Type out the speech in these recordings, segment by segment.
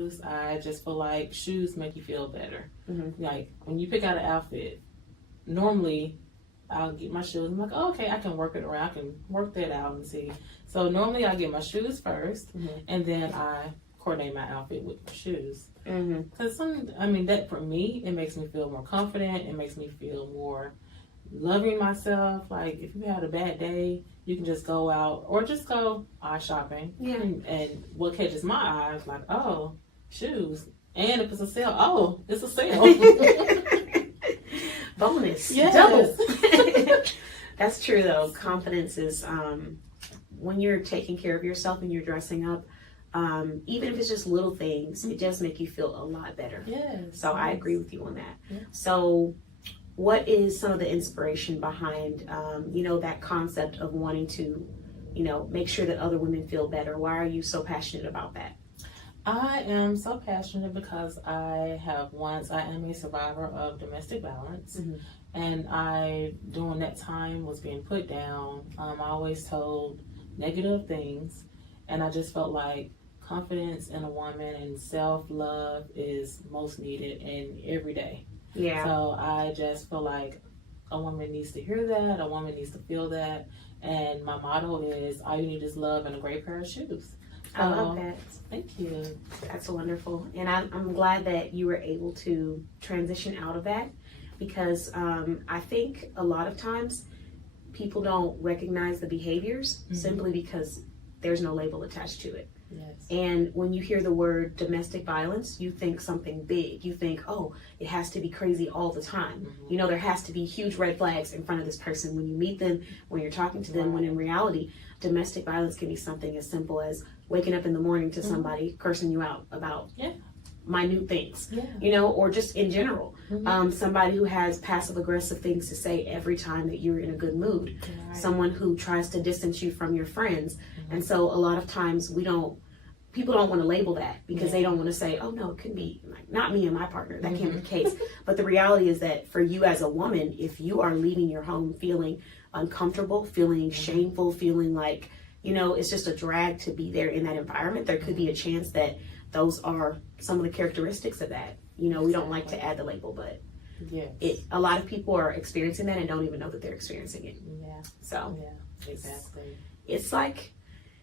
shoes. I just feel like shoes make you feel better. Like when you pick out an outfit, normally I'll get my shoes. I'm like, oh, okay, I can work it around. I can work that out and see. So normally I get my shoes first, and then I coordinate my outfit with my shoes. Because that for me, it makes me feel more confident. It makes me feel more loving myself. Like if you had a bad day, you can just go out or just go eye shopping. And what catches my eyes, like, oh, shoes. And if it's a sale, oh, it's a sale. Bonus. Yes. Double. That's true though. Confidence is when you're taking care of yourself and you're dressing up, even if it's just little things, it does make you feel a lot better. So I agree with you on that. So what is some of the inspiration behind, that concept of wanting to, make sure that other women feel better? Why are you so passionate about that? I am so passionate because I am a survivor of domestic violence. And I, during that time, was being put down. I always told negative things. And I just felt like confidence in a woman and self-love is most needed in every day. So I just feel like a woman needs to hear that. A woman needs to feel that. And my motto is, all you need is love and a great pair of shoes. I love that. Thank you. That's wonderful. And I'm glad that you were able to transition out of that, because I think a lot of times people don't recognize the behaviors simply because there's no label attached to it. And when you hear the word domestic violence, you think something big. You think, oh, it has to be crazy all the time. There has to be huge red flags in front of this person when you meet them, when you're talking to them, when in reality, domestic violence can be something as simple as waking up in the morning to somebody cursing you out about minute things, or just in general. Somebody who has passive aggressive things to say every time that you're in a good mood. Someone who tries to distance you from your friends. And so a lot of times people don't want to label that because they don't want to say, oh no, it could be like, not me and my partner. That can't be the case. But the reality is that for you as a woman, if you are leaving your home feeling uncomfortable, feeling shameful, feeling like, it's just a drag to be there in that environment, there could be a chance that those are some of the characteristics of that. We don't like to add the label, but a lot of people are experiencing that and don't even know that they're experiencing it. So exactly. It's like,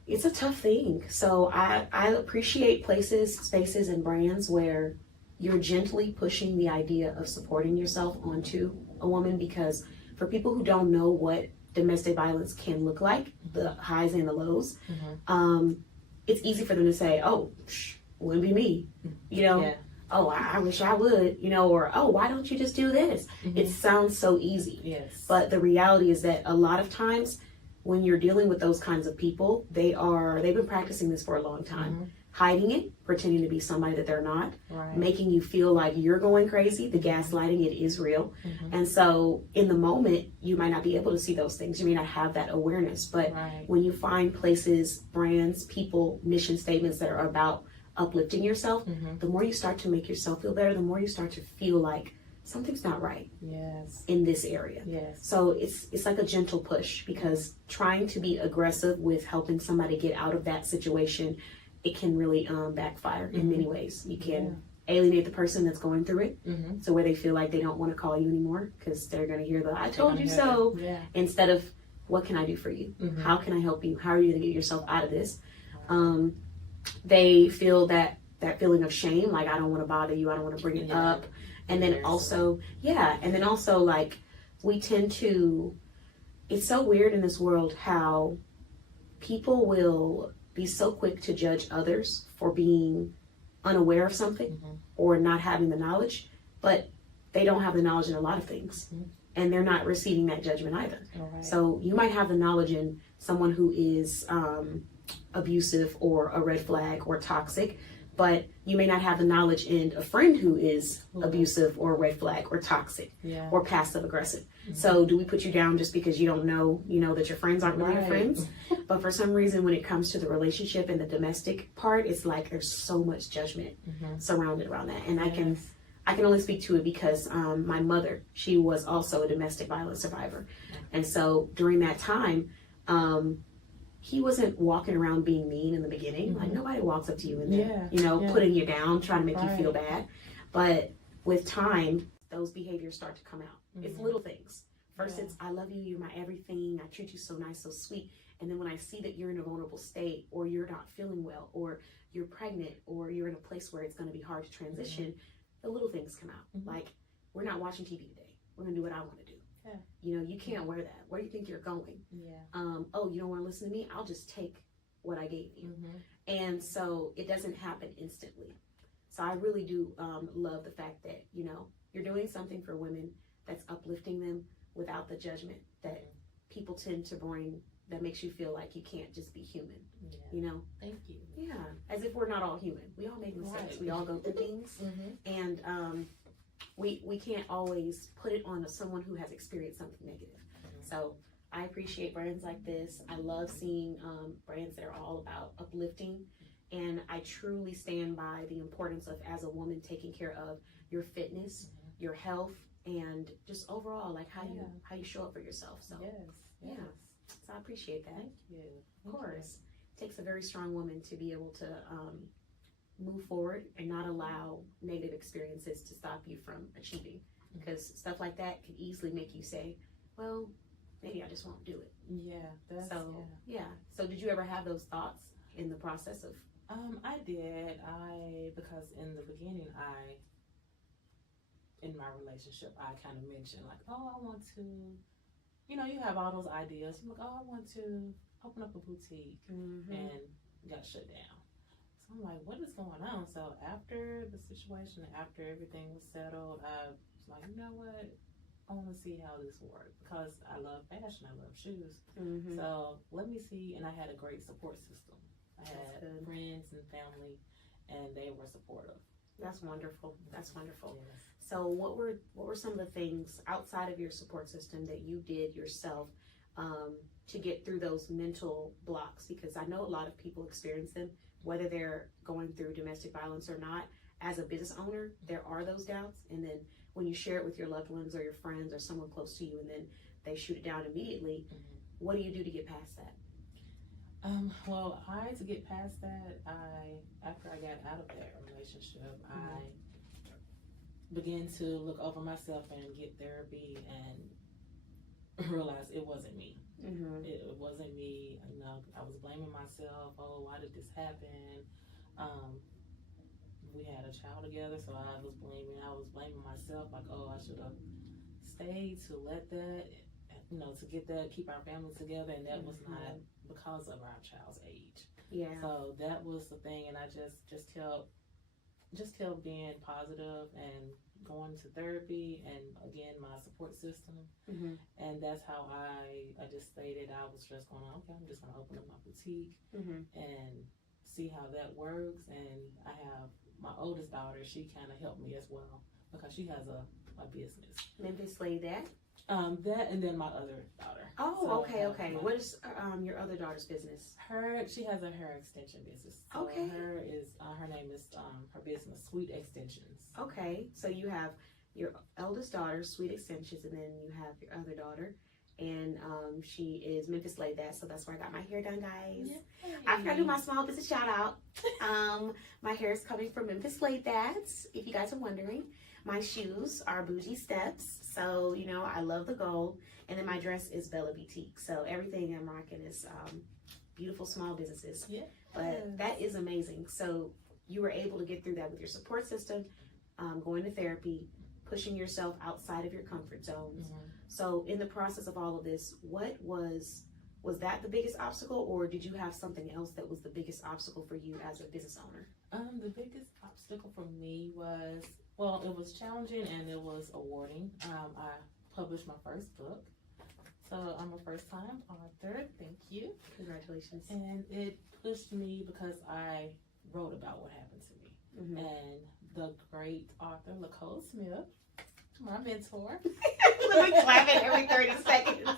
it's a tough thing. So I appreciate places, spaces, and brands where you're gently pushing the idea of supporting yourself onto a woman, because for people who don't know what domestic violence can look like, the highs and the lows, it's easy for them to say, oh, wouldn't be me, oh, I wish I would, or, oh, why don't you just do this? It sounds so easy. But the reality is that a lot of times when you're dealing with those kinds of people, they've been practicing this for a long time, hiding it, pretending to be somebody that they're not, making you feel like you're going crazy. The gaslighting, it is real. And so in the moment, you might not be able to see those things. You may not have that awareness, but when you find places, brands, people, mission statements that are about uplifting yourself, the more you start to make yourself feel better, the more you start to feel like something's not right in this area. So it's like a gentle push, because trying to be aggressive with helping somebody get out of that situation, it can really backfire in many ways. You can alienate the person that's going through it, so where they feel like they don't want to call you anymore because they're going to hear the "I told you so," instead of "What can I do for you? How can I help you? How are you going to get yourself out of this?" They feel that feeling of shame, like, I don't want to bother you, I don't want to bring it up. And then also, like, we tend to, it's so weird in this world how people will be so quick to judge others for being unaware of something or not having the knowledge, but they don't have the knowledge in a lot of things. And they're not receiving that judgment either. So you might have the knowledge in someone who is abusive or a red flag or toxic, but you may not have the knowledge in a friend who is abusive or red flag or toxic or passive aggressive. So do we put you down just because you don't know, that your friends aren't really your friends? But for some reason, when it comes to the relationship and the domestic part, it's like there's so much judgment surrounded around that. And I can only speak to it because my mother, she was also a domestic violence survivor. And so during that time, he wasn't walking around being mean in the beginning. Like nobody walks up to you and they're, putting you down, trying to make you feel bad. But with time, those behaviors start to come out. It's little things. First, it's I love you, you're my everything, I treat you so nice, so sweet. And then when I see that you're in a vulnerable state, or you're not feeling well, or you're pregnant, or you're in a place where it's going to be hard to transition, the little things come out. Like, we're not watching TV today. We're going to do what I want to do. Yeah. You can't wear that. Where do you think you're going? Yeah. Oh, you don't want to listen to me? I'll just take what I gave you. And so it doesn't happen instantly. So I really do love the fact that, you're doing something for women that's uplifting them without the judgment that people tend to bring, that makes you feel like you can't just be human. Thank you. Yeah, as if we're not all human. We all make mistakes. We all go through things. And we can't always put it on someone who has experienced something negative. So I appreciate brands like this. I love seeing brands that are all about uplifting. And I truly stand by the importance of, as a woman, taking care of your fitness, your health, and just overall, like how you show up for yourself. So yeah, so I appreciate that. Thank you. Of course, it takes a very strong woman to be able to move forward and not allow negative experiences to stop you from achieving, because stuff like that can easily make you say, well, maybe I just won't do it. So did you ever have those thoughts in the process of? I did. Because in the beginning, in my relationship, I kind of mentioned like, oh, I want to, you have all those ideas. You're like, oh, I want to open up a boutique, and got shut down. So I'm like, what is going on? So after the situation, after everything was settled, I was like, you know what? I want to see how this works, because I love fashion, I love shoes. So let me see. And I had a great support system. I had friends and family, and they were supportive. That's wonderful. That's wonderful. Yes. So what were some of the things outside of your support system that you did yourself to get through those mental blocks? Because I know a lot of people experience them, whether they're going through domestic violence or not. As a business owner, there are those doubts. And then when you share it with your loved ones or your friends or someone close to you, and then they shoot it down immediately, what do you do to get past that? Well, to get past that, after I got out of that relationship, I began to look over myself and get therapy and realize it wasn't me. It wasn't me. I was blaming myself. Oh, why did this happen? We had a child together, so I was blaming myself. Like, oh, I should have stayed to let that, to get that, keep our family together, and that was not because of our child's age. Yeah. So that was the thing, and I just kept being positive and going to therapy, and again, my support system. And that's how I just stated I was just going, okay, I'm just going to open up my boutique and see how that works. And I have my oldest daughter, she kind of helped me as well, because she has a business. Memphis Lay That? That, and then my other daughter. Oh, so, okay. What is your other daughter's business? She has a hair extension business. So okay. Her name is her business, Sweet Extensions. Okay, so you have your eldest daughter, Sweet Extensions, and then you have your other daughter, and she is Memphis Lay That. So that's where I got my hair done, guys. Yay. I forgot to do my small business shout out. My hair is coming from Memphis Lay That, if you guys are wondering. My shoes are Bougie Steps, so I love the gold, and then my dress is Bella Boutique. So everything I'm rocking is beautiful small businesses. Yeah. But that is amazing. So you were able to get through that with your support system, going to therapy, pushing yourself outside of your comfort zones. So in the process of all of this, what was that the biggest obstacle, or did you have something else that was the biggest obstacle for you as a business owner? The biggest obstacle for me was, well, it was challenging and it was awarding. I published my first book. So I'm a first-time author. Thank you. Congratulations. And it pushed me because I wrote about what happened to me. And the great author, Nicole Smith, my mentor. Let me clap it every 30 seconds.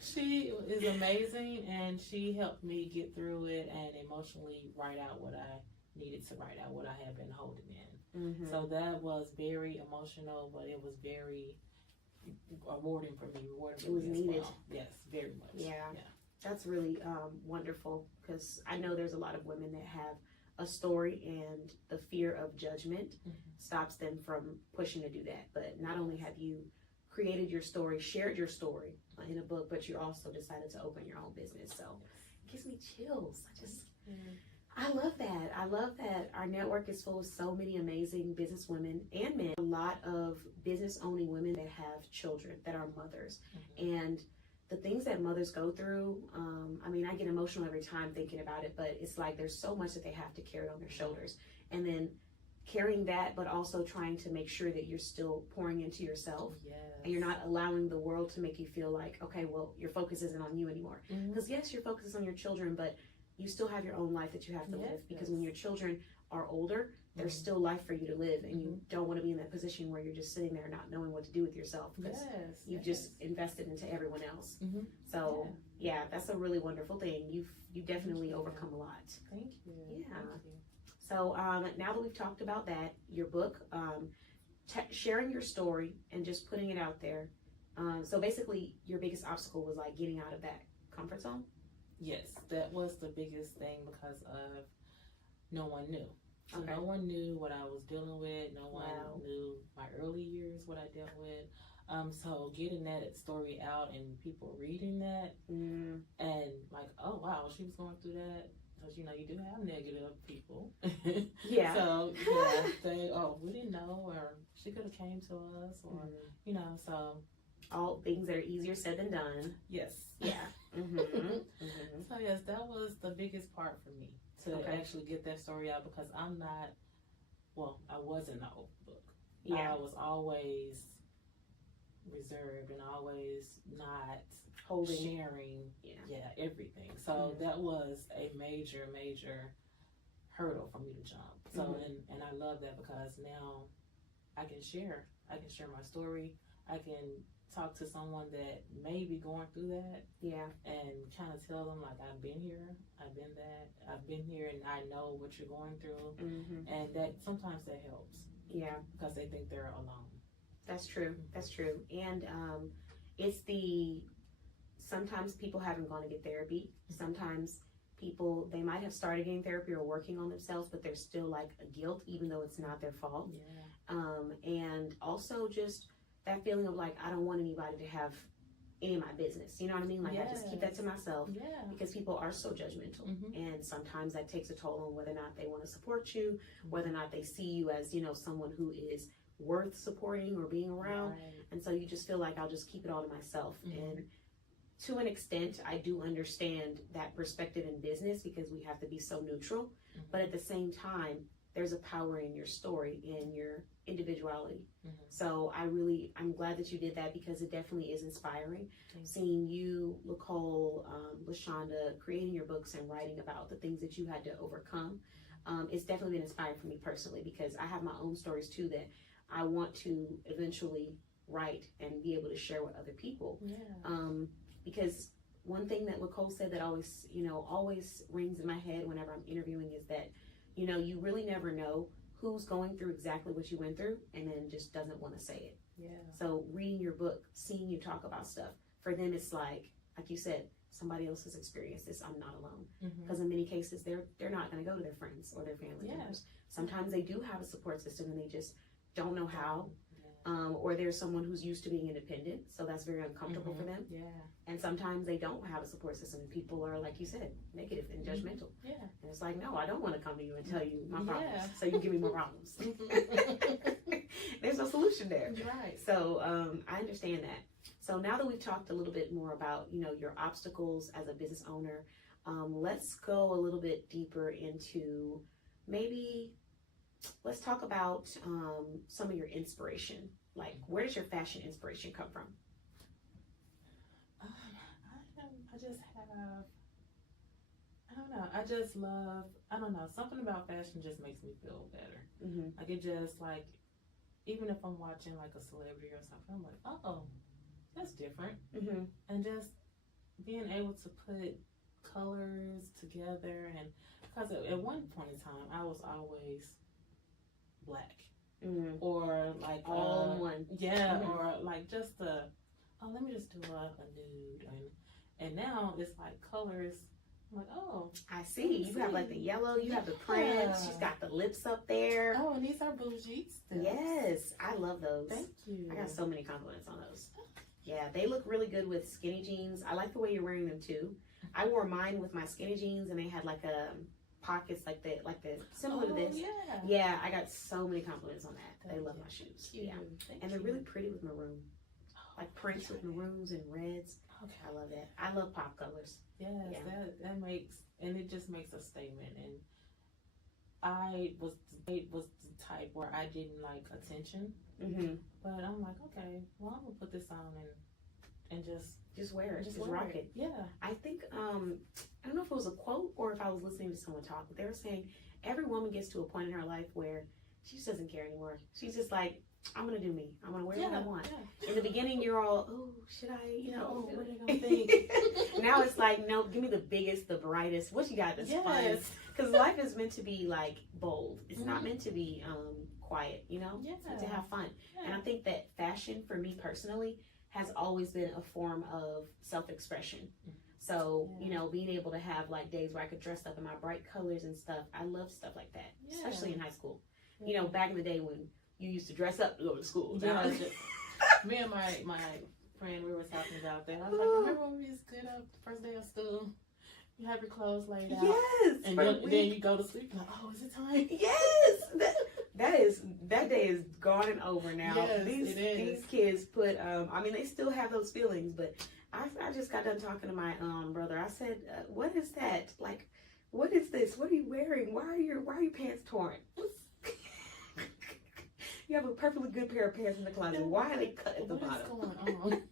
She is amazing, and she helped me get through it and emotionally write out what I needed to write out, what I had been holding in. So that was very emotional, but it was very rewarding for me. It was needed. Well. Yes, very much. Yeah. That's really wonderful, because I know there's a lot of women that have a story and the fear of judgment stops them from pushing to do that. But not only have you created your story, shared your story in a book, but you also decided to open your own business. So it gives me chills. I love that. I love that our network is full of so many amazing business women and men. A lot of business owning women that have children, that are mothers. And the things that mothers go through, I mean, I get emotional every time thinking about it, but it's like there's so much that they have to carry on their shoulders. And then carrying that, but also trying to make sure that you're still pouring into yourself. And you're not allowing the world to make you feel like, okay, well, your focus isn't on you anymore. Because yes, your focus is on your children, but you still have your own life that you have to live, because when your children are older, there's still life for you to live, and you don't want to be in that position where you're just sitting there not knowing what to do with yourself, because you've just invested into everyone else. So yeah, that's a really wonderful thing. You've definitely overcome a lot. Thank you. Yeah. Thank you. So now that we've talked about that, your book, sharing your story and just putting it out there. So basically, your biggest obstacle was like getting out of that comfort zone. Yes, that was the biggest thing, because of no one knew. So Okay. no one knew what I was dealing with. No one knew my early years, what I dealt with. So getting that story out and people reading that and like, oh wow, she was going through that. Because you know you do have negative people. Yeah. So yeah, they we didn't know, or she could have came to us, or you know, so. All things that are easier said than done. Yes. Yeah. So yes, that was the biggest part for me, to actually get that story out, because I'm not, well, I wasn't an open book. Yeah. I was always reserved and always not Holding. sharing everything. So that was a major hurdle for me to jump. So and I love that, because now I can share my story. I can talk to someone that may be going through that, and kind of tell them, like, I've been here, I've been here, and I know what you're going through. And that sometimes that helps, because they think they're alone. That's true. That's true. And it's sometimes people haven't gone to get therapy. Sometimes people, they might have started getting therapy or working on themselves, but there's still like a guilt, even though it's not their fault. And also just that feeling of like, I don't want anybody to have any of my business. You know what I mean? Like, I just keep that to myself, because people are so judgmental. And sometimes that takes a toll on whether or not they want to support you, whether or not they see you as, you know, someone who is worth supporting or being around. And so you just feel like, I'll just keep it all to myself. And to an extent, I do understand that perspective in business, because we have to be so neutral. But at the same time, there's a power in your story, in your individuality. So I'm glad that you did that, because it definitely is inspiring. Seeing you, Nicole, LaShonda, creating your books and writing about the things that you had to overcome. It's definitely been inspiring for me personally, because I have my own stories too that I want to eventually write and be able to share with other people. Because one thing that Nicole said that always rings in my head whenever I'm interviewing is that, you know, you really never know who's going through exactly what you went through and then just doesn't want to say it. So reading your book, seeing you talk about stuff, for them it's like you said, somebody else has experienced this, I'm not alone. Because in many cases, they're not going to go to their friends or their family members. Sometimes they do have a support system and they just don't know how. Or there's someone who's used to being independent, so that's very uncomfortable for them. And sometimes they don't have a support system, and people are, like you said, negative and judgmental. And it's like, no, I don't want to come to you and tell you my problems, so you give me more problems. There's no solution there. So I understand that. So now that we've talked a little bit more about, you know, your obstacles as a business owner, let's go a little bit deeper into let's talk about some of your inspiration. Like, where does your fashion inspiration come from? I just have, I don't know. I just love, I don't know. Something about fashion just makes me feel better. Like, it just, like, even if I'm watching like a celebrity or something, I'm like, oh, that's different. And just being able to put colors together, and because at one point in time, I was always black, or like all in one, or like just let me just do a nude, And now it's like colors. I'm like, oh, I see. You have like the yellow, you have the prints, she's got the lips up there. Oh, and these are bougie still. Yes, I love those. Thank you. I got so many compliments on those. Yeah, they look really good with skinny jeans. I like the way you're wearing them too. I wore mine with my skinny jeans and they had like pockets like the similar to this. Yeah. Yeah, I got so many compliments on that. They love my shoes. Cute. Yeah. And they're really pretty with maroon. Like prints with maroons and reds. Okay. I love that. I love pop colors. Yes, Yeah. that makes, and it just makes a statement. And I was the type where I didn't like attention, but I'm like, okay, well, I'm gonna put this on and just wear it. Just wear rock it. Yeah. I think I don't know if it was a quote or if I was listening to someone talk, but they were saying every woman gets to a point in her life where she just doesn't care anymore. She's just like, I'm gonna do me. I'm gonna wear what I want. Yeah. In the beginning, you're all, oh, should I? What are they gonna think? Now it's like, no, give me the biggest, the brightest. What you got that's fun? Because life is meant to be like bold. It's not meant to be quiet. It's meant to have fun. Yeah. And I think that fashion, for me personally, has always been a form of self-expression. So, being able to have like days where I could dress up in my bright colors and stuff. I love stuff like that, especially in high school. Back in the day when you used to dress up to go to school. Yeah, me and my friend, we were talking about that. I was like, remember when we used to get up the first day of school? You have your clothes laid out. Yes. And then you go to sleep like, oh, is it time? Yes. That day is gone and over now. Yes, it is. These kids put they still have those feelings, but I just got done talking to my brother. I said, what is that? Like, what is this? What are you wearing? Why are your pants torn? You have a perfectly good pair of pants in the closet. Why are they cut at the bottom? What's going on?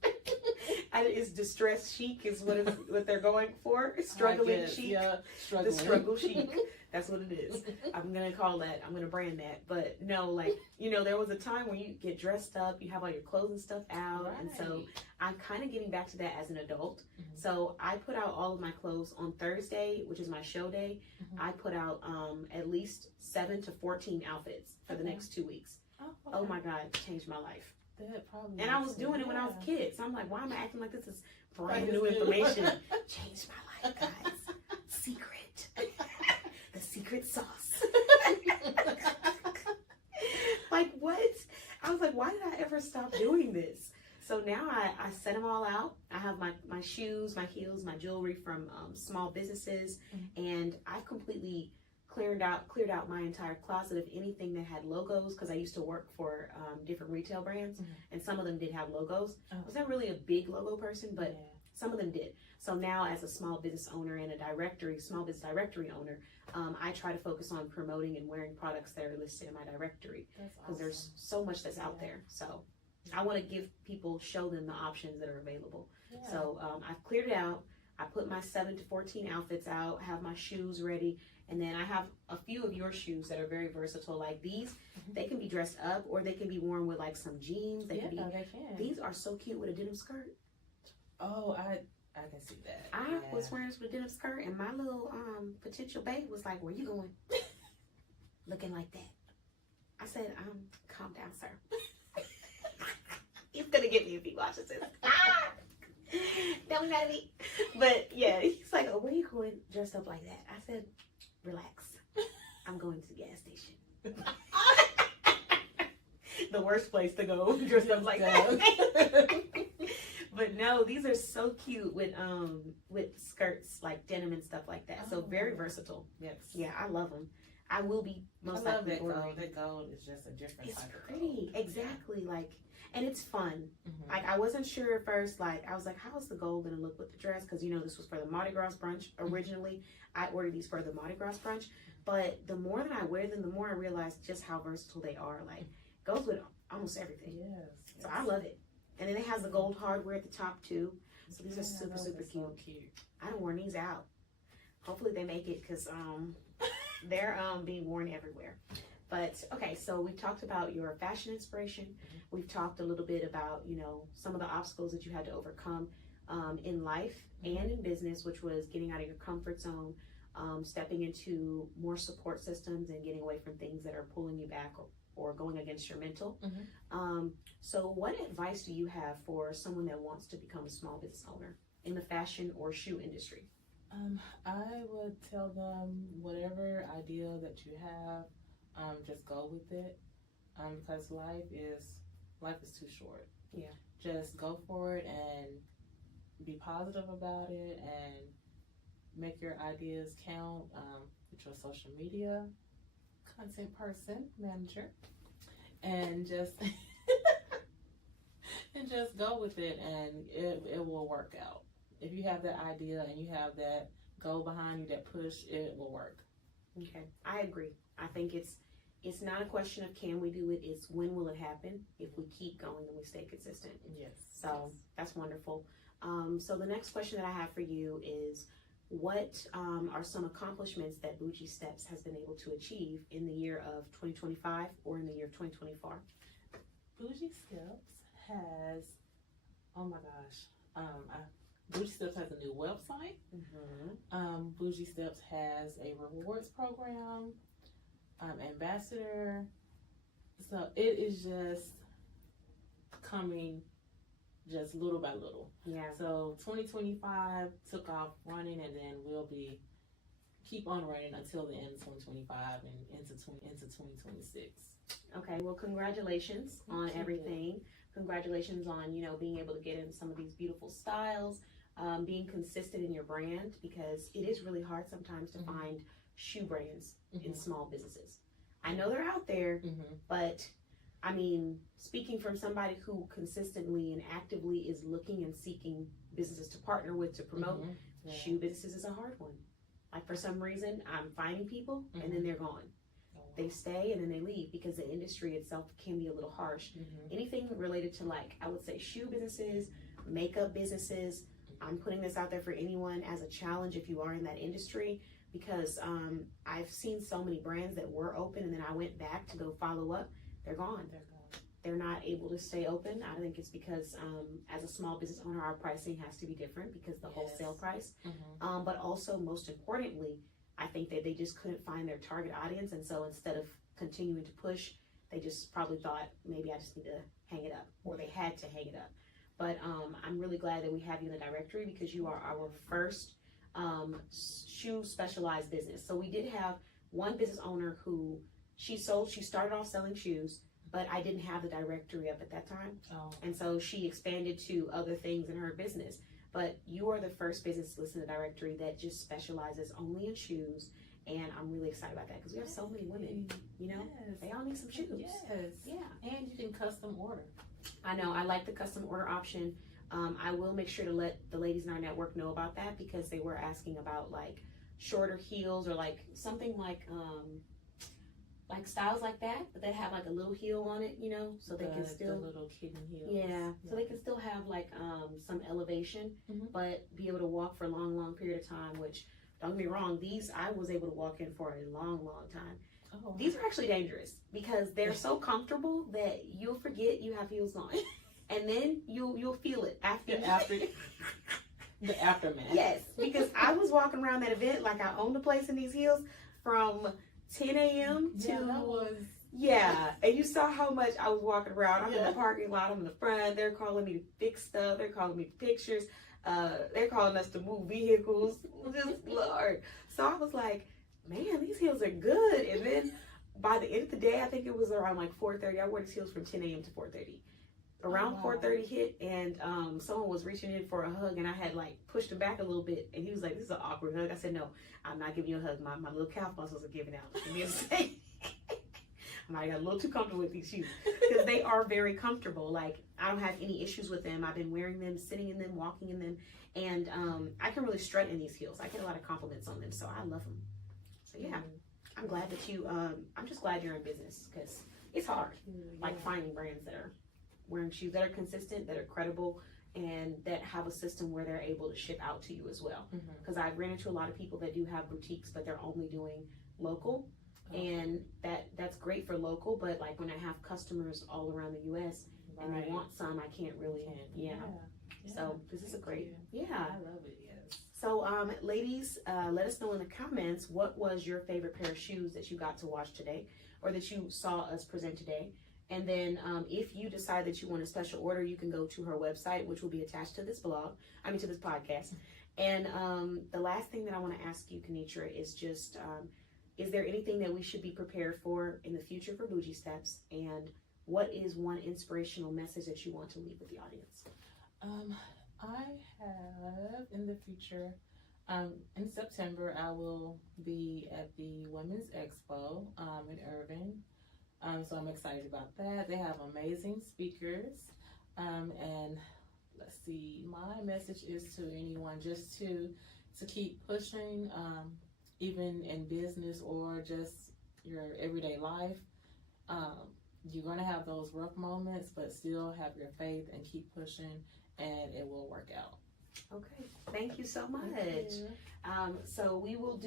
It's distressed chic is what they're going for. Struggling chic. Yeah, the struggle chic. That's what it is. I'm going to call that. I'm going to brand that. But no, there was a time when you get dressed up, you have all your clothes and stuff out. Right. And so I'm kind of getting back to that as an adult. Mm-hmm. So I put out all of my clothes on Thursday, which is my show day. Mm-hmm. I put out at least 7 to 14 outfits for the next 2 weeks. Oh my God, it changed my life. And I was doing it when I was a kid. So I'm like, why am I acting like this is brand new information? Changed my life, guys. Secret. The secret sauce. Like, what? I was like, why did I ever stop doing this? So now I set them all out. I have my shoes, my heels, my jewelry from small businesses. Mm-hmm. And I completely cleared out my entire closet of anything that had logos, because I used to work for different retail brands, mm-hmm. and some of them did have logos. I was not really a big logo person, but some of them did. So now, as a small business owner and small business directory owner, I try to focus on promoting and wearing products that are listed in my directory, because there's so much that's out there. So I want to show them the options that are available. Yeah. So I've cleared it out. I put my 7 to 14 outfits out, have my shoes ready, and then I have a few of your shoes that are very versatile. Like these, mm-hmm. they can be dressed up or they can be worn with like some jeans. They can. These are so cute with a denim skirt. Oh, I can see that. I was wearing this with a denim skirt, and my little potential babe was like, "Where you going?" Looking like that. I said, "Calm down, sir." He's gonna get me if he watches this. Don't mad at me. But yeah, he's like, "Oh, where you going dressed up like that?" I said, "Relax. I'm going to the gas station." The worst place to go dressed up like that. But no, these are so cute with skirts, like denim and stuff like that. So very versatile. Yes. Yeah, I love them. I will be most likely ordering. That gold is just a different type of pretty. Gold. Exactly. And it's fun. Mm-hmm. Like, I wasn't sure at first. Like, I was like, how is the gold gonna look with the dress? Because this was for the Mardi Gras brunch originally. Mm-hmm. I ordered these for the Mardi Gras brunch. But the more that I wear them, the more I realize just how versatile they are. Like, goes with almost everything. Yes. So I love it. And then it has the gold hardware at the top too. So these are super cute. So cute. I done worn these out. Hopefully they make it, because they're being worn everywhere. But okay, so we talked about your fashion inspiration. Mm-hmm. We've talked a little bit about, some of the obstacles that you had to overcome in life and in business, which was getting out of your comfort zone, stepping into more support systems and getting away from things that are pulling you back or going against your mental. Mm-hmm. So what advice do you have for someone that wants to become a small business owner? in the fashion or shoe industry? I would tell them whatever idea that you have, just go with it. Because life is too short. Yeah. Just go for it and be positive about it and make your ideas count with your social media content person, manager, and just and just go with it, and it will work out. If you have that idea and you have that goal behind you, that push, it will work. Okay, I agree. I think it's not a question of can we do it, it's when will it happen if we keep going and we stay consistent. Yes. So that's wonderful. So the next question that I have for you is, what are some accomplishments that Bougie Steps has been able to achieve in the year of 2025 or in the year of 2024? Bougie Steps has, oh my gosh, Bougie Steps has a new website. Bougie Steps has a rewards program, ambassador. So it is just coming just little by little. Yeah. So 2025 took off running, and then we'll keep on running until the end of 2025 and into 2026. Okay, well, congratulations on everything. Congratulations on, being able to get in some of these beautiful styles, being consistent in your brand, because it is really hard sometimes to find shoe brands in small businesses. I know they're out there, but I mean, speaking from somebody who consistently and actively is looking and seeking businesses to partner with, to promote, shoe businesses is a hard one. Like, for some reason, I'm finding people and then they're gone. They stay and then they leave because the industry itself can be a little harsh. Anything related to, like, I would say shoe businesses, makeup businesses, I'm putting this out there for anyone as a challenge if you are in that industry, because I've seen so many brands that were open and then I went back to go follow up. They're gone. They're not able to stay open. I think it's because as a small business owner, our pricing has to be different because the wholesale price. But also, most importantly, I think that they just couldn't find their target audience. And so instead of continuing to push, they just probably thought, maybe I just need to hang it up, or they had to hang it up. But I'm really glad that we have you in the directory, because you are our first shoe specialized business. So we did have one business owner who she started off selling shoes, but I didn't have the directory up at that time. And so she expanded to other things in her business. But you are the first business listed in the directory that just specializes only in shoes. And I'm really excited about that, because we have so many women, they all need some shoes. Yes. Yeah. And you can custom order. I know. I like the custom order option. I will make sure to let the ladies in our network know about that, because they were asking about like shorter heels, or like something like styles like that, but that have like a little heel on it, so they can still, the little kitten heels. Yeah, so they can still have like some elevation, but be able to walk for a long period of time. Which, don't get me wrong, these I was able to walk in for a long time. These are actually dangerous because they're so comfortable that you'll forget you have heels on, and then you'll feel it after the aftermath. Yes, because I was walking around that event like I owned the place in these heels from 10 a.m. to and you saw how much I was walking around. I'm in the parking lot, I'm in the front. They're calling me to fix stuff. They're calling me pictures. They're calling us to move vehicles. Just Lord. So I was like, man, these heels are good. And then by the end of the day, I think it was around like 4:30. I wore these heels from 10 a.m. to 4:30. Around 4:30 hit, and someone was reaching in for a hug, and I had like pushed him back a little bit, and he was like, "This is an awkward hug." I said, "No, I'm not giving you a hug. My little calf muscles are giving out." Give me a second. I might have got a little too comfortable with these shoes, because they are very comfortable. Like, I don't have any issues with them. I've been wearing them, sitting in them, walking in them, and I can really strut in these heels. I get a lot of compliments on them, so I love them. So yeah, I'm glad that you. I'm just glad you're in business, because it's hard, like finding brands that are wearing shoes that are consistent, that are credible, and that have a system where they're able to ship out to you as well. Because I've ran into a lot of people that do have boutiques, but they're only doing local, and that's great for local. But like when I have customers all around the U.S. and they want some, I can't really. So this is a great. I love it. Yes. So ladies, let us know in the comments, what was your favorite pair of shoes that you got to watch today, or that you saw us present today. And then if you decide that you want a special order, you can go to her website, which will be attached to this to this podcast. And the last thing that I want to ask you, Conitra, is just, is there anything that we should be prepared for in the future for Bougie Steps? And what is one inspirational message that you want to leave with the audience? I have in the future, in September, I will be at the Women's Expo in Irving. So I'm excited about that. They have amazing speakers. And let's see, my message is to anyone just to keep pushing, even in business or just your everyday life. You're going to have those rough moments, but still have your faith and keep pushing, and it will work out. Okay, thank you so much. So we will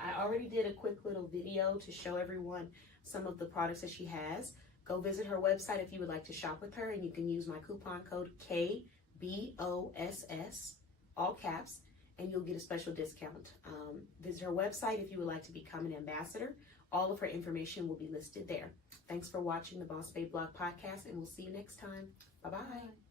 I already did a quick little video to show everyone some of the products that she has. Go visit her website if you would like to shop with her, and you can use my coupon code KBOSS, all caps, and you'll get a special discount. Visit her website if you would like to become an ambassador. All of her information will be listed there. Thanks for watching the Boss Babe Blog podcast, and we'll see you next time. Bye-bye.